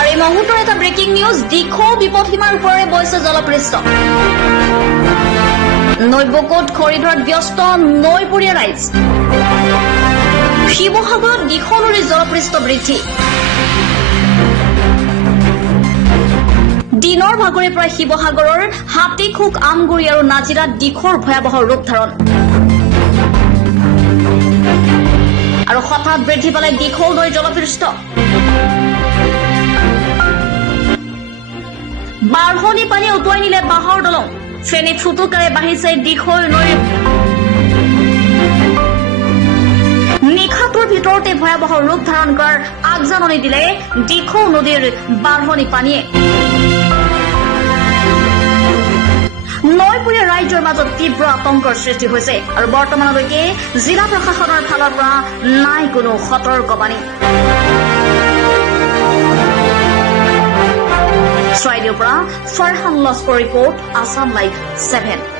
আৰু এই মুহূৰ্তৰ এটা ব্ৰেকিং নিউজ দিখৌ বিপদসীমাৰ ওপৰেৰে বৈছে জলপৃষ্ঠ নৈবকুট খৰিধৰাত ব্যস্ত নৈপৰীয়া ৰাইজ শিৱসাগৰত দিখৌ নদীৰ জলপৃষ্ঠ বৃদ্ধি দিনৰ ভাগৰে প্ৰায় শিৱসাগৰৰ হাতীখোক আমগুৰি আৰু নাজিৰাত দিখৌৰ ভয়াৱহ ৰূপ ধাৰণ আৰু হঠাৎ বৃদ্ধি পালে দিখৌ নৈৰ জলপৃষ্ঠ বাঢ়নি পানী উটুৱাই নিলে বাঁহৰ দলং ফেনী ফুটুকাৰে বাঢ়িছে দিখৌ নৈৰ নিশাটোৰ ভিতৰতে ভয়াৱহ ৰূপ ধাৰণ কৰাৰ আগজাননী দিলে দিখৌ নদীৰ বাঢ়নি পানীয়ে নৈপৰীয়া ৰাইজৰ মাজত তীব্ৰ আতংকৰ সৃষ্টি হৈছে আৰু বৰ্তমানলৈকে জিলা প্ৰশাসনৰ ফালৰ পৰা নাই কোনো সতৰ্কবাণী চৰাইদেউৰ পৰা ফৰহান লস্কৰ ৰিপৰ্ট আছাম লাইভ 7